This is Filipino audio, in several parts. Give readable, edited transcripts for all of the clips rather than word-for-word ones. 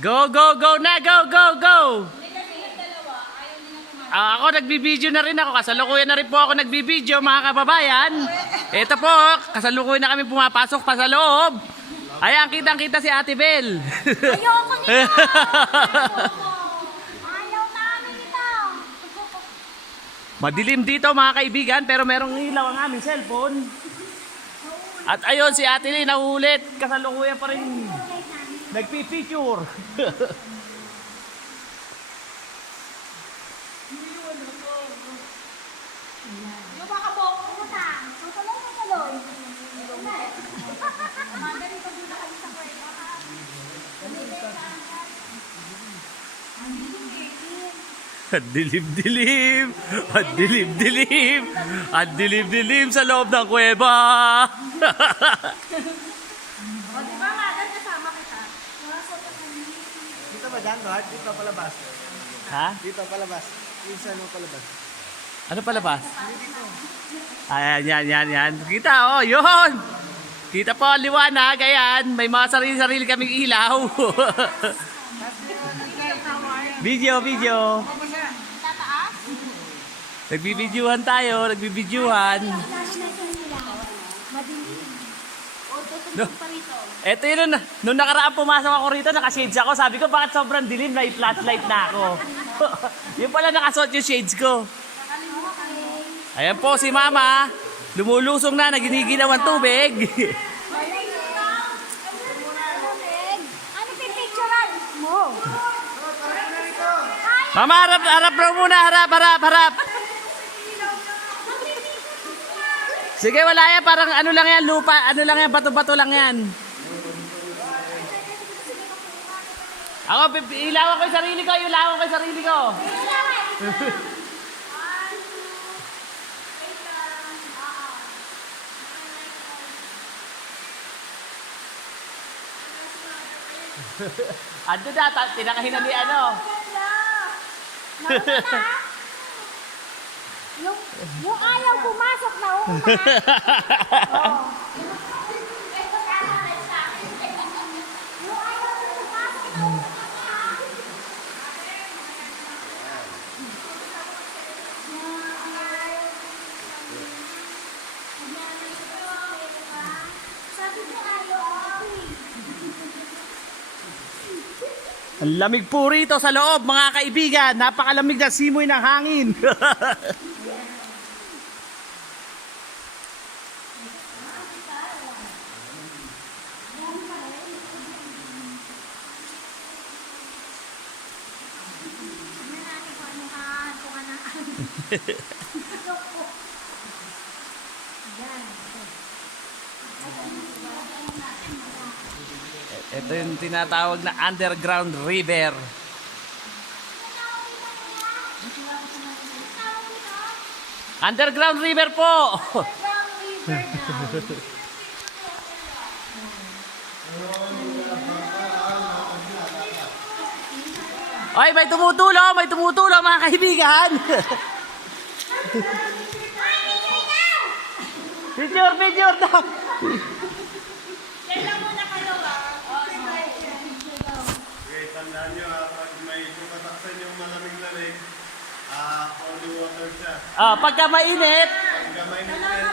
Go, go, go na! Go, go, go! Ako nagbibideo na rin ako. Kasalukuyan na rin po ako nagbibideo mga kababayan. Ito po, kasalukuyan na kami pumapasok pa sa loob. Ayan, kitang-kita si Ate Bel. Ayoko nito! Ayaw namin ito! Madilim dito mga kaibigan, pero merong ilaw ang aming cellphone. At ayun, si Ate Lee nahulit. Kasalukuyan pa rin nagpipicture. Yung mga kabok, pumunta. Tutuloy na tuloy. Madali pa dito kami sa kwarto. At dilim-dilim, at dilim-dilim, at dilim-dilim sa loob ng kuweba. O, di ba, Madan, kasama kita? Dito ba dyan, Rod? Dito palabas. Ha? Dito palabas. Minsan mo palabas. Ano palabas? Ayan, yan. Kita, oh, yun! Kita po, liwanag, ayan. May mga sarili-sarili kaming ilaw. Video. Tataas? Nagbibidyohan tayo, nagbibidyohan. Madilim. O, No. tutuloy pa rito. Eto yun, nung nakaraan pumasok ako rito, naka-shades ako. Sabi ko, bakit sobrang dilim? May flashlight na ako. Yun pala nakasuot yung shades ko. Ayan po si Mama. Lumulusong na, naginiginaw ang tubig. Ano pipicturean mo? Mama, harap raw muna. Harap. Sige, wala yan. Parang ano lang yan, lupa. Ano lang yan, bato-bato lang yan. Ako, ilawan ko yung sarili ko. Ando na, tinakahin na ni ano. Yung ayaw pumasok na una. Oh. Yung ayaw pumasok na una. Sabi ko ayaw ako eh. Ang lamig po rito sa loob, mga kaibigan. Napakalamig na simoy ng hangin. Tignan natin kung ano kahantungan ng Yan. Ito yung tinatawag na underground river. Underground river po. Ay, may tumutulong mga kaibigan. Picture daw. Okay, tandaan nyo pag may tumataksan yung malamig na lake, holy water siya. Pagka mainit, Pagka may nitinit,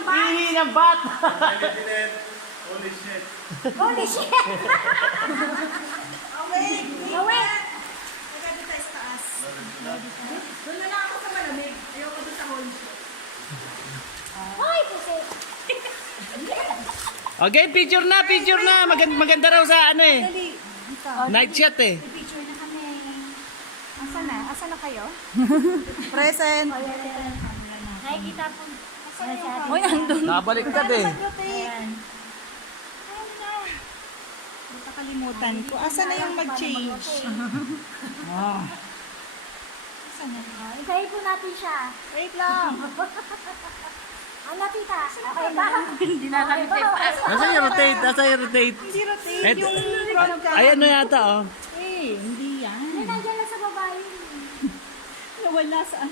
hihi ng bat. holy shit. Holy shit! Awake! Awake! Doon na lang ako sa malamig. Ayoko doon sa holy shit. Hoy, pusi! Okay, picture na. Maganda raw sa ano eh. Night shot eh. Picture na kami. Asa na kayo? Present. Nakikita po. Asan na yung Uy, andun. Nakabaliktad eh. Hindi pa kalimutan ko. Asa na yung mag-change? Isahin po natin siya. Wait lang. Ano, tita? Okay ba? Hindi na kami Nasa yung rotate. Hindi rotate Et- yung broadcast. Ayan na yata oh. Hindi yan. Hindi, nandiyan lang sa babae. Nawala saan?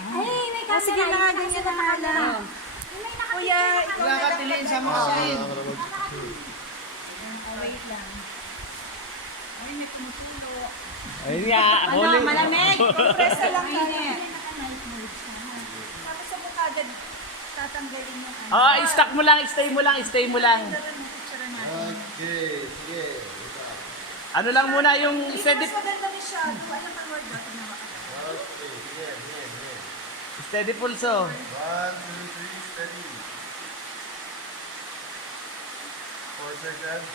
Ay, may camera. Sige na nga, ganyan na hala. May nakapicture Kuya, na ikaw Wala ka tilin sa mga screen. nakapicture. wait lang. Ay, may tumutulo. Ayun nga, Ano, malamig. Compressa lang kami. Tapos sa mukha agad tatanggalin yung ano. Oh, i-stack mo lang, stay mo lang, stay mo lang. Okay, sige. Ano lang muna yung steady, Mas maganda ni Shadow. Ano ka word natin na maka? Okay, sige, sige. steady pulso. 1, 2, 3, steady. 4 seconds.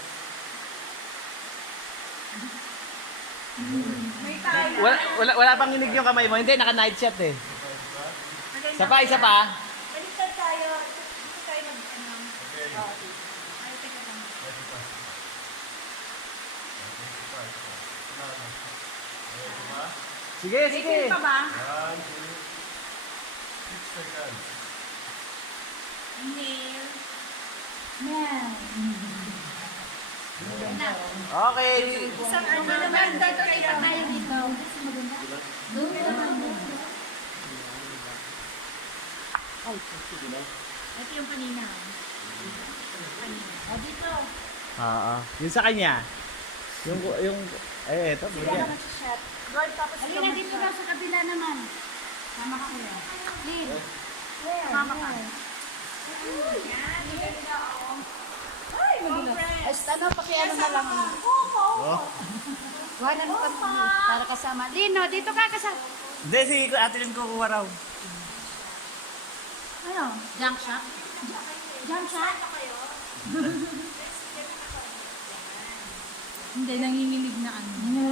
May tayo. Wala pang inig yung kamay mo. Hindi, naka-night shot eh. Isa pa, isa pa. Baliktad tayo. Dito tayo ano. Okay. Ay, teka lang. Sige, sige. Pa ba? 1, 2, 6 seconds. Inhale. Okay. Isang ano naman. Dito kayo. Tayo dito. Doon naman. Ito yung kanina. O, dito. Oo. Yung sa kanya. Yung, eto. Bigyan. Shot. Guard tapos Halina dito daw sa kabila naman. Mama ka kuya. Lin. mama ka. Ay, Ay, ano, pakiano na lang. Kuhanan mo kami para kasama. Lino, dito ka kasama. Hindi, si Ate Lynn kukuha raw. Ano? Junk shop? Junk shop? Hindi, nanginginig na ano.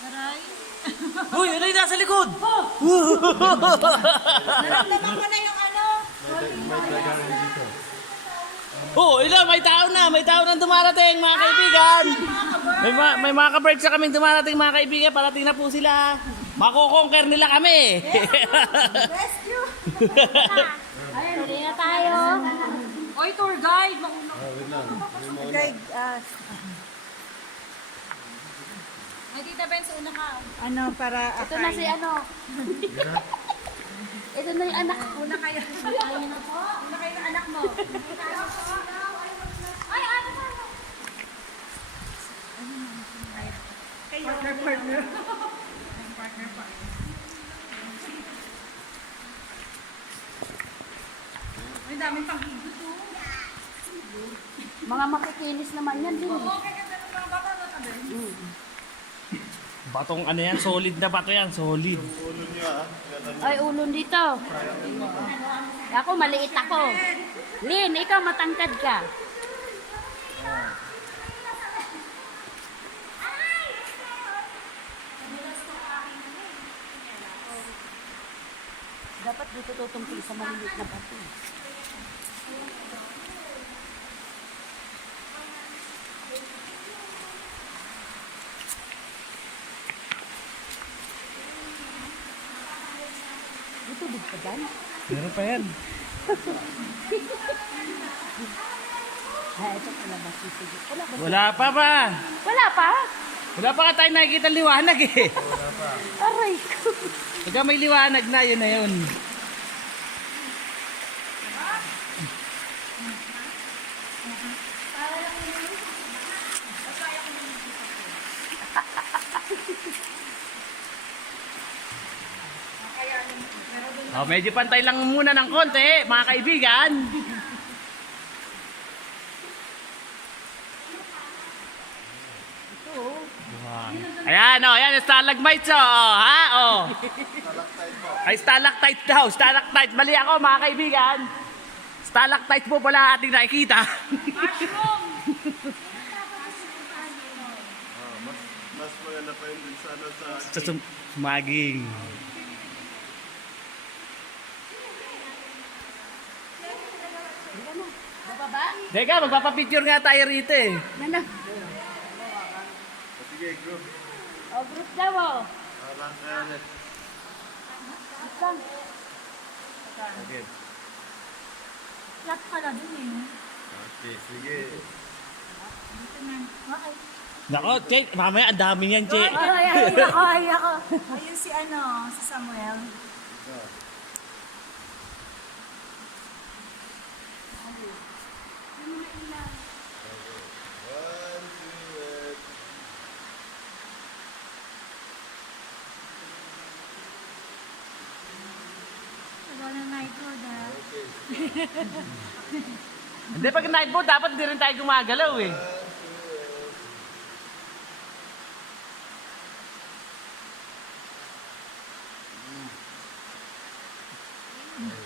Aray. Uy, ano yung nasa likod? naramdaman mo na yung ano. Oh, ila, may tao na. May tao na dumarating, mga kaibigan. May mga ka-break sa kaming dumarating, mga kaibigan. Parating na po sila. Mako-conquer nila kami. Rescue. Ayun, hindi na tayo. Oy, tour guide. Guide us. Ay, Tita Ben, sa una ka. Ano, para Ito na si ano. Ito na yung anak. Una kayo. Una kayo ng anak mo. Ay, ano na? Kayo. Partner. Partner pa. Ay, daming panghigot to. Mga makikinis naman yan din. Okay, ganda ng mga bata na tabi. Batong ano yan, solid na bato yan, solid. Ulo niyo ah. Ay, ulon dito. Ako, maliit ako. Lin, ikaw matangkad ka. Dapat dito tutungkol sa maliliit na bato. Dito, big pa dyan. Meron pa yan. Ito pala ba? Sige. Wala ba? Wala pa ba? Wala pa? Wala pa ka tayo nakikita liwanag eh. Aray ko. Pagka may liwanag na, yun na yun. Oh, medyo pantay lang muna ng konti, mga kaibigan. Ayan, oh, ayan, stalagmites, oh, ha, oh. Ay, stalactite daw, stalactite. Mali ako, mga kaibigan. Stalactite po pala ating nakikita. Mas maganda pa yun din sana sa... Sa sumaging. Bababa? Teka, magpapapicture nga tayo rito eh. Nana? Sige, group. O, group daw, oh. Last minute. Isang. Okay. Flat pala dun eh. Okay, sige. Okay. Nako, Che, mamaya ang dami niyan, Che. Ay, ako. Ayun si ano, si Samuel. One, two, and... Wala night mode ha. Okay. Hindi, pag night mode, dapat hindi rin tayo gumagalaw eh.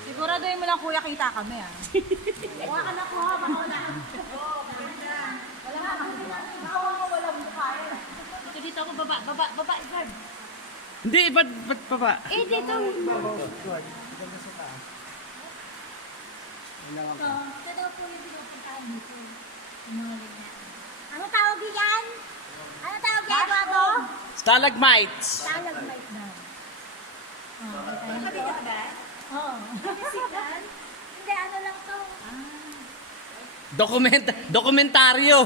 Siguraduhin mo lang kuya kita kami ah. Kuha ka na kuha, baka wala. Dito, dito ako, baba, guard. Hindi, ba't pa ba? Eh, dito. Ito daw po yung pinupuntahan dito. Ano tawag yan? Ano tawag yan, Gabo? Stalagmites. Stalagmite daw. Oo. Hindi, ano lang to. Dokumentaryo.